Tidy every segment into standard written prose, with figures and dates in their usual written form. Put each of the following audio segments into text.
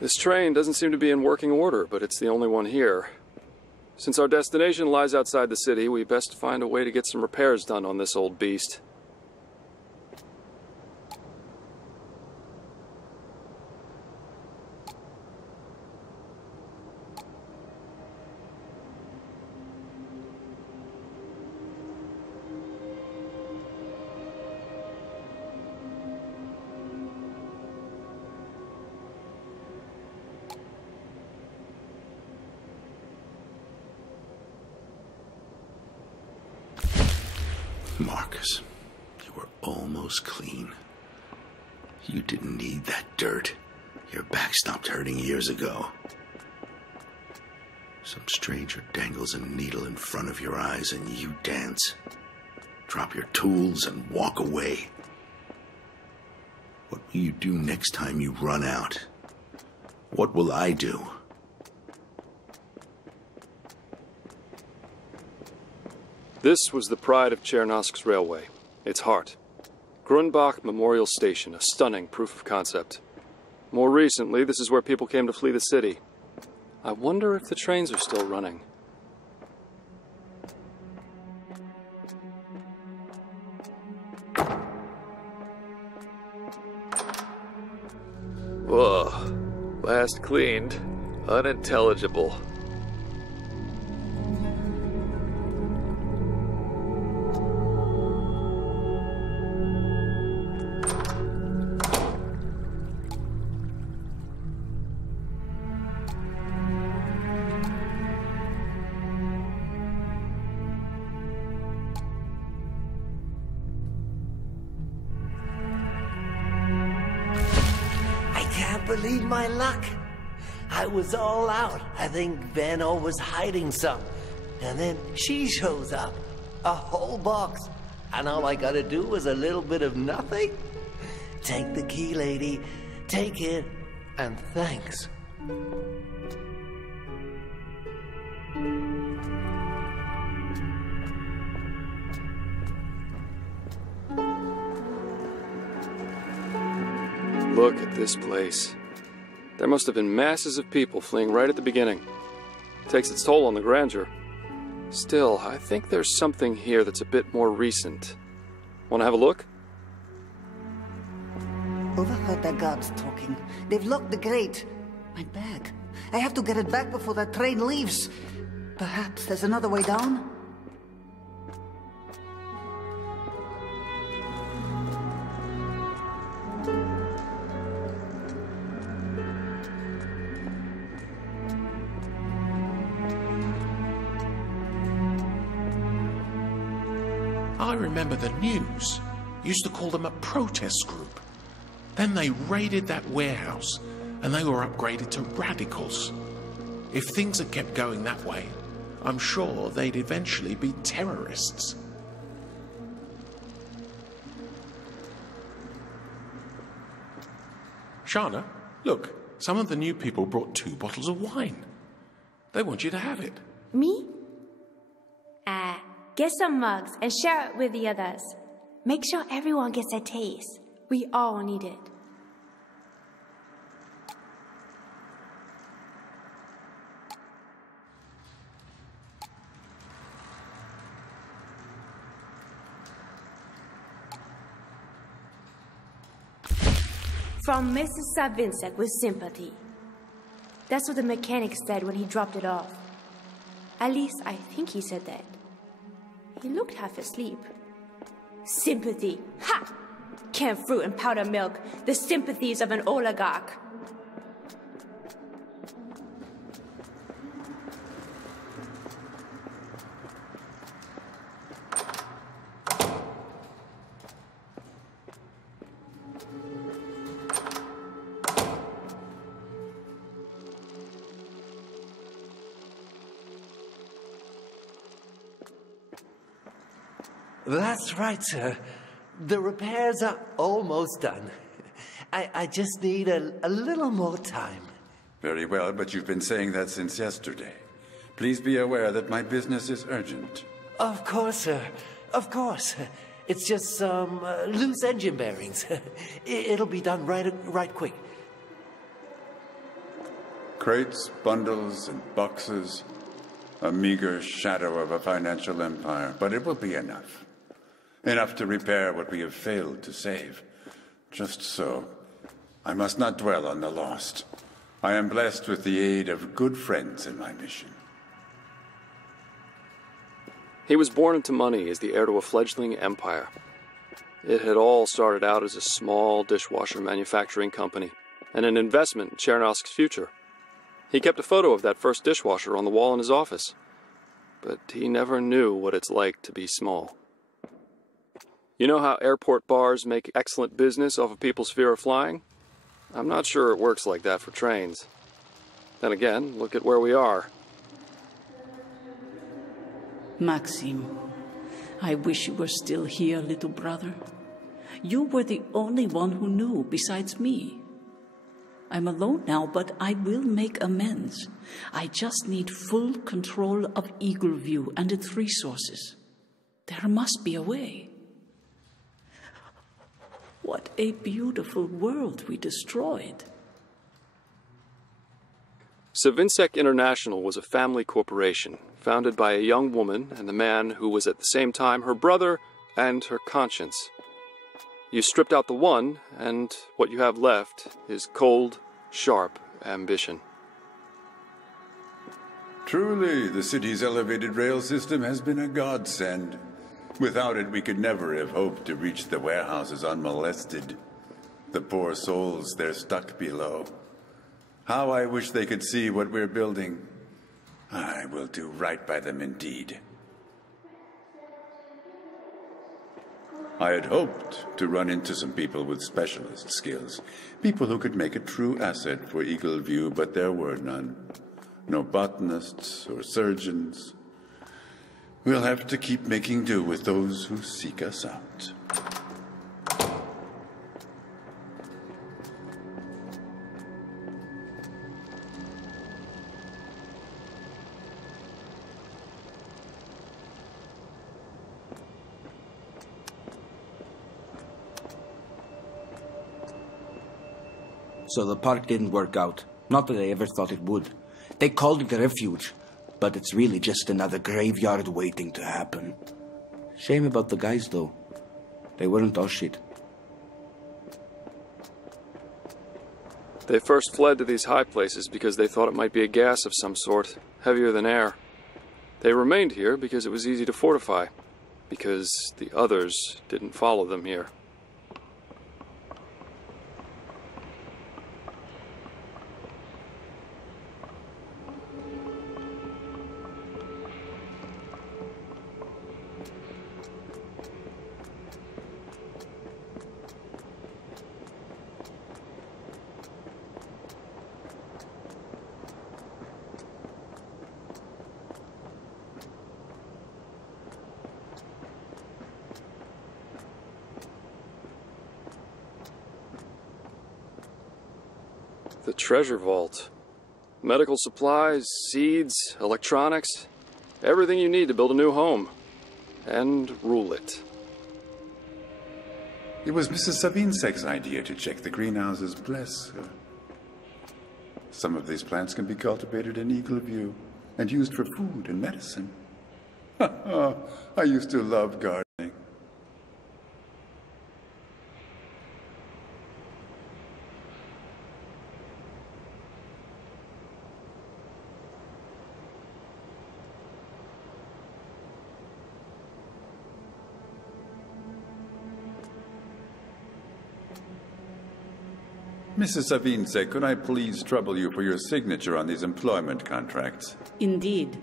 This train doesn't seem to be in working order, but it's the only one here. Since our destination lies outside the city, we best find a way to get some repairs done on this old beast. Marcus, you were almost clean. You didn't need that dirt. Your back stopped hurting years ago. Some stranger dangles a needle in front of your eyes and you dance. Drop your tools and walk away. What will you do next time you run out? What will I do? This was the pride of Chernosk's railway, its heart. Grunbach Memorial Station, a stunning proof of concept. More recently, this is where people came to flee the city. I wonder if the trains are still running. Whoa. Last cleaned. Unintelligible. Believe my luck. I was all out. I think Vano was hiding some. And then she shows up. A whole box. And all I gotta do was a little bit of nothing? Take the key, lady. Take it. And thanks. Look at this place. There must have been masses of people fleeing right at the beginning. It takes its toll on the grandeur. Still, I think there's something here that's a bit more recent. Want to have a look? Overheard the guards talking. They've locked the grate. My bag. I have to get it back before that train leaves. Perhaps there's another way down? I remember the news. Used to call them a protest group. Then they raided that warehouse, and they were upgraded to radicals. If things had kept going that way, I'm sure they'd eventually be terrorists. Shana, look, some of the new people brought 2 bottles of wine. They want you to have it. Me? Get some mugs and share it with the others. Make sure everyone gets a taste. We all need it. From Mrs. Savinsek with sympathy. That's what the mechanic said when he dropped it off. At least I think he said that. He looked half asleep. Sympathy. Ha! Canned fruit and powdered milk. The sympathies of an oligarch. That's right, sir. The repairs are almost done. I just need a little more time. Very well, but you've been saying that since yesterday. Please be aware that my business is urgent. Of course, sir. Of course. It's just some loose engine bearings. It'll be done right quick. Crates, bundles, and boxes. A meager shadow of a financial empire, but it will be enough. Enough to repair what we have failed to save. Just so, I must not dwell on the lost. I am blessed with the aid of good friends in my mission. He was born into money as the heir to a fledgling empire. It had all started out as a small dishwasher manufacturing company and an investment in Chernosk's future. He kept a photo of that first dishwasher on the wall in his office, but he never knew what it's like to be small. You know how airport bars make excellent business off of people's fear of flying? I'm not sure it works like that for trains. Then again, look at where we are. Maxim, I wish you were still here, little brother. You were the only one who knew besides me. I'm alone now, but I will make amends. I just need full control of Eagle View and its resources. There must be a way. What a beautiful world we destroyed. Savinsek International was a family corporation founded by a young woman and the man who was at the same time her brother and her conscience. You stripped out the one, and what you have left is cold, sharp ambition. Truly, the city's elevated rail system has been a godsend. Without it, we could never have hoped to reach the warehouses unmolested. The poor souls, they're stuck below. How I wish they could see what we're building. I will do right by them indeed. I had hoped to run into some people with specialist skills. People who could make a true asset for Eagle View, but there were none. No botanists or surgeons. We'll have to keep making do with those who seek us out. So the park didn't work out. Not that I ever thought it would. They called it a refuge, but it's really just another graveyard waiting to happen. Shame about the guys, though. They weren't all shit. They first fled to these high places because they thought it might be a gas of some sort, heavier than air. They remained here because it was easy to fortify, because the others didn't follow them here. The treasure vault. Medical supplies, seeds, electronics, everything you need to build a new home. And rule it. It was Mrs. Savinsek's idea to check the greenhouses, bless her. Some of these plants can be cultivated in Eagle View and used for food and medicine. I used to love gardening. Mrs. Savinsek, could I please trouble you for your signature on these employment contracts? Indeed.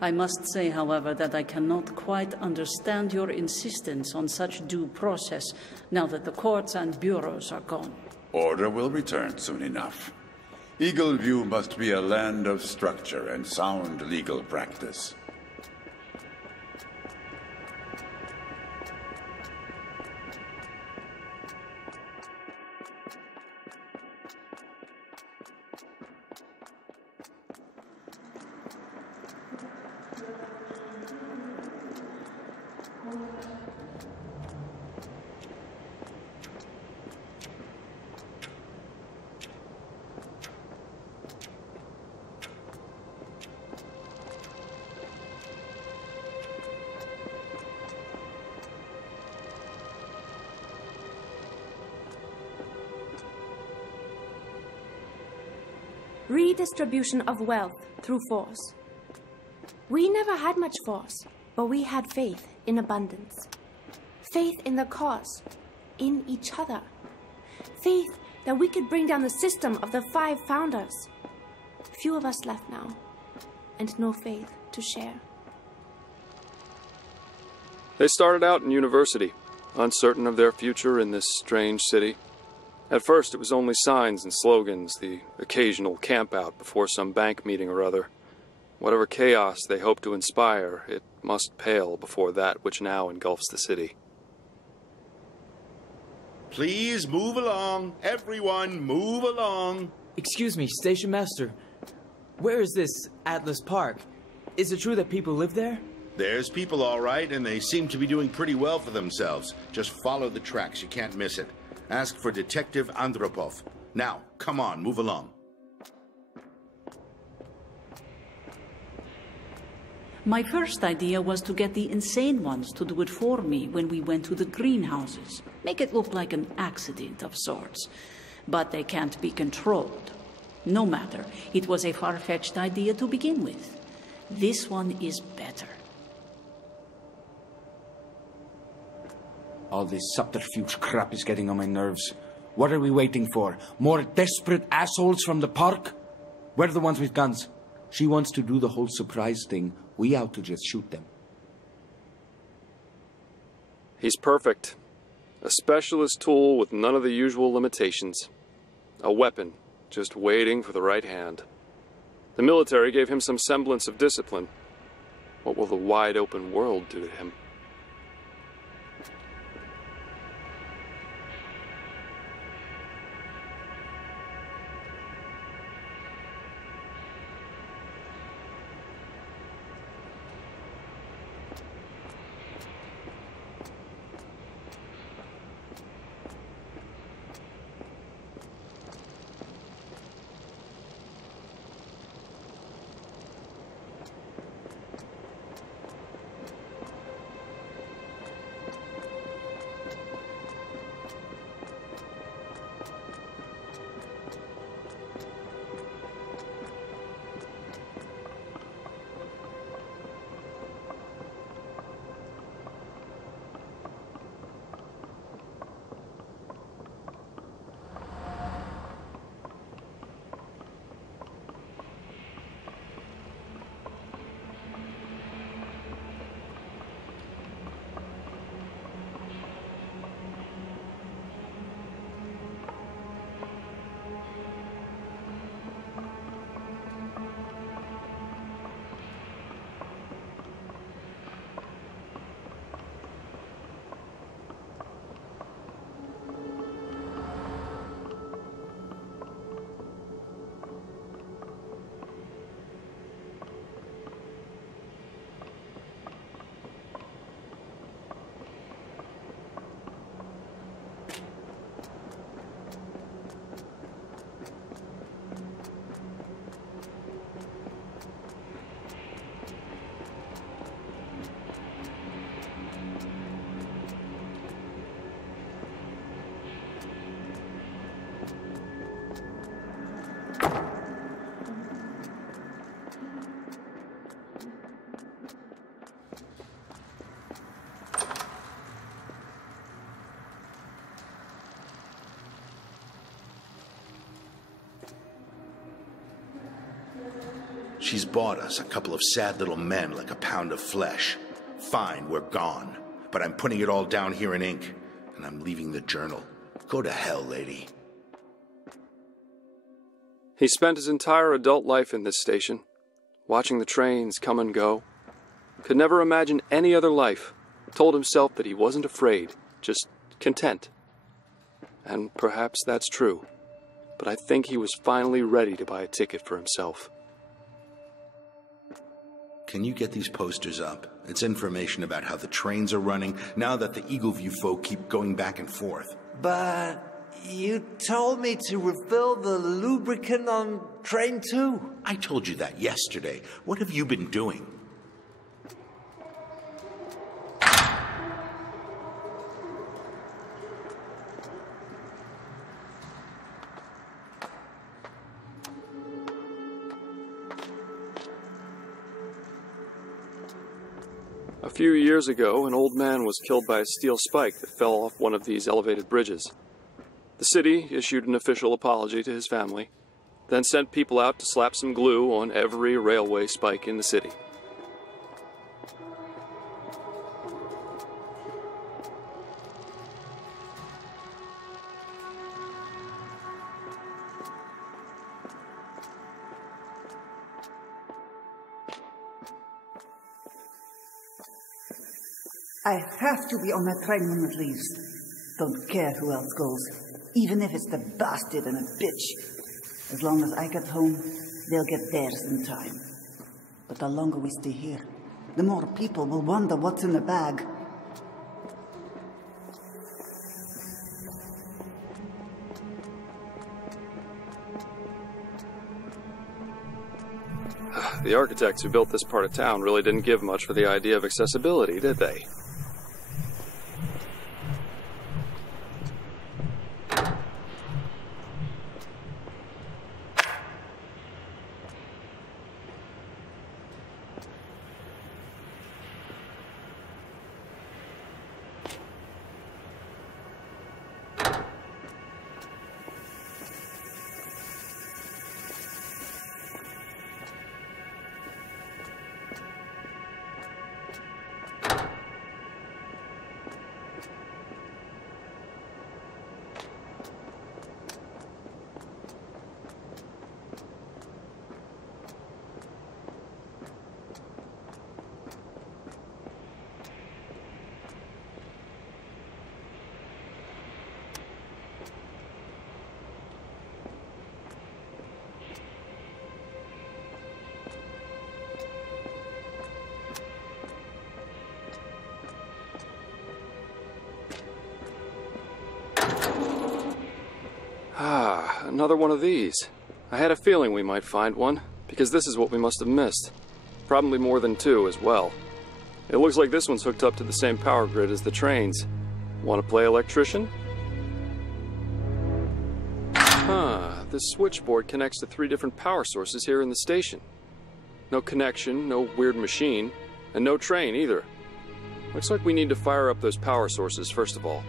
I must say, however, that I cannot quite understand your insistence on such due process now that the courts and bureaus are gone. Order will return soon enough. Eagle View must be a land of structure and sound legal practice. Redistribution of wealth through force. We never had much force, but we had faith in abundance. Faith in the cause, in each other. Faith that we could bring down the system of the 5 founders. Few of us left now, and no faith to share. They started out in university, uncertain of their future in this strange city. At first, it was only signs and slogans, the occasional campout before some bank meeting or other. Whatever chaos they hoped to inspire, it must pale before that which now engulfs the city. Please move along. Everyone, move along. Excuse me, Station Master. Where is this Atlas Park? Is it true that people live there? There's people all right, and they seem to be doing pretty well for themselves. Just follow the tracks. You can't miss it. Ask for Detective Andropov. Now, come on, move along. My first idea was to get the insane ones to do it for me when we went to the greenhouses. Make it look like an accident of sorts. But they can't be controlled. No matter, it was a far-fetched idea to begin with. This one is better. All this subterfuge crap is getting on my nerves. What are we waiting for? More desperate assholes from the park? We're the ones with guns. She wants to do the whole surprise thing. We out to just shoot them. He's perfect. A specialist tool with none of the usual limitations. A weapon, just waiting for the right hand. The military gave him some semblance of discipline. What will the wide open world do to him? She's bought us a couple of sad little men like a pound of flesh. Fine, we're gone. But I'm putting it all down here in ink, and I'm leaving the journal. Go to hell, lady. He spent his entire adult life in this station, watching the trains come and go. Could never imagine any other life. Told himself that he wasn't afraid, just content. And perhaps that's true. But I think he was finally ready to buy a ticket for himself. Can you get these posters up? It's information about how the trains are running now that the Eagleview folk keep going back and forth. But you told me to refill the lubricant on train 2. I told you that yesterday. What have you been doing? few years ago, an old man was killed by a steel spike that fell off one of these elevated bridges. The city issued an official apology to his family, then sent people out to slap some glue on every railway spike in the city. I have to be on that train when it leaves. Don't care who else goes, even if it's the bastard and a bitch. As long as I get home, they'll get theirs in time. But the longer we stay here, the more people will wonder what's in the bag. The architects who built this part of town really didn't give much for the idea of accessibility, did they? Ah, another one of these. I had a feeling we might find one, because this is what we must have missed. Probably more than two as well. It looks like this one's hooked up to the same power grid as the trains. Want to play electrician? Huh, this switchboard connects to 3 different power sources here in the station. No connection, no weird machine, and no train either. Looks like we need to fire up those power sources first of all.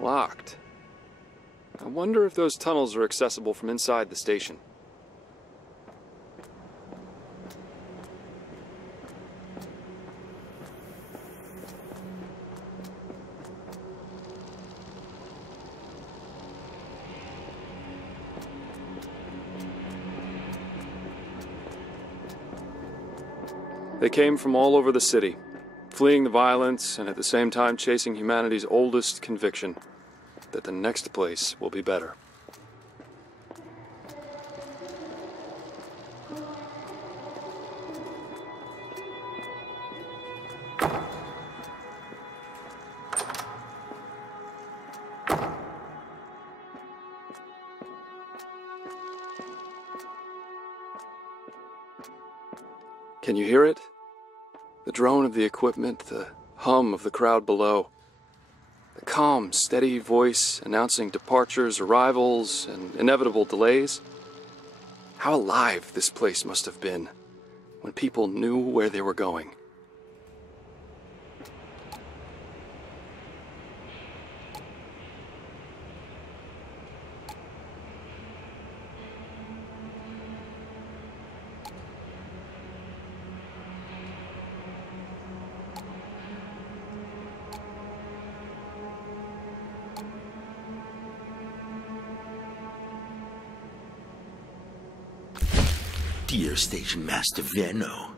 Locked. I wonder if those tunnels are accessible from inside the station. They came from all over the city, fleeing the violence and at the same time chasing humanity's oldest conviction, that the next place will be better. Can you hear it? The drone of the equipment, the hum of the crowd below. The calm, steady voice announcing departures, arrivals, and inevitable delays. How alive this place must have been when people knew where they were going. Dear Station Master Venno.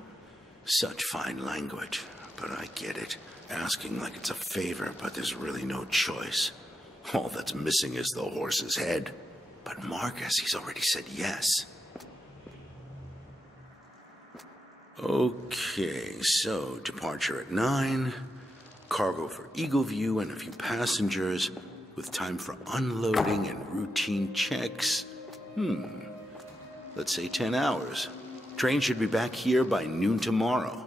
Such fine language, but I get it. Asking like it's a favor, but there's really no choice. All that's missing is the horse's head. But Marcus, he's already said yes. Okay, so departure at 9. Cargo for Eagle View and a few passengers, with time for unloading and routine checks. Let's say 10 hours. Train should be back here by noon tomorrow.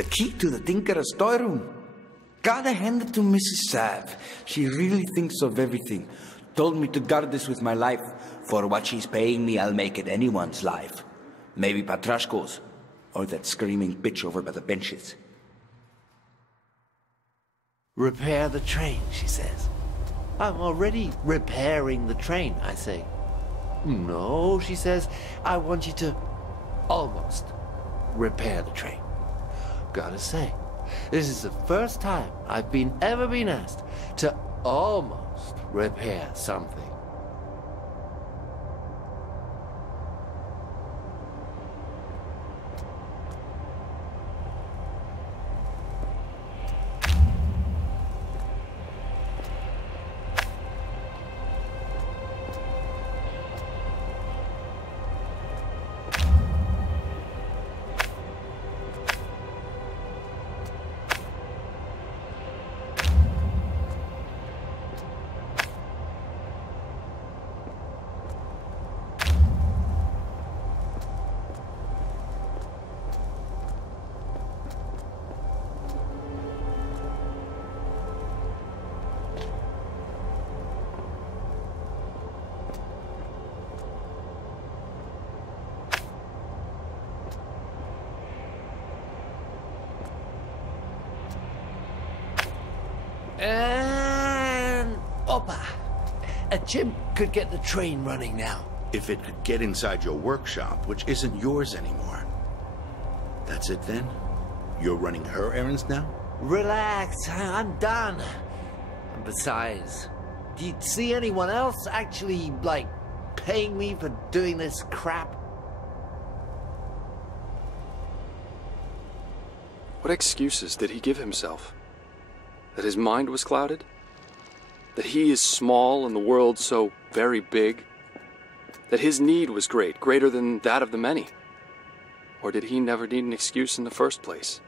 The key to the Tinker's storeroom. Gotta hand it to Mrs. Sav. She really thinks of everything. Told me to guard this with my life. For what she's paying me, I'll make it anyone's life. Maybe Patrashko's. Or that screaming bitch over by the benches. Repair the train, she says. I'm already repairing the train, I say. No, she says, I want you to almost repair the train. Gotta say, this is the first time I've ever been asked to almost repair something. And Opa, a chimp could get the train running now. If it could get inside your workshop, which isn't yours anymore. That's it then? You're running her errands now? Relax, I'm done. And besides, do you see anyone else actually, like, paying me for doing this crap? What excuses did he give himself? That his mind was clouded? That he is small and the world so very big? That his need was great, greater than that of the many? Or did he never need an excuse in the first place?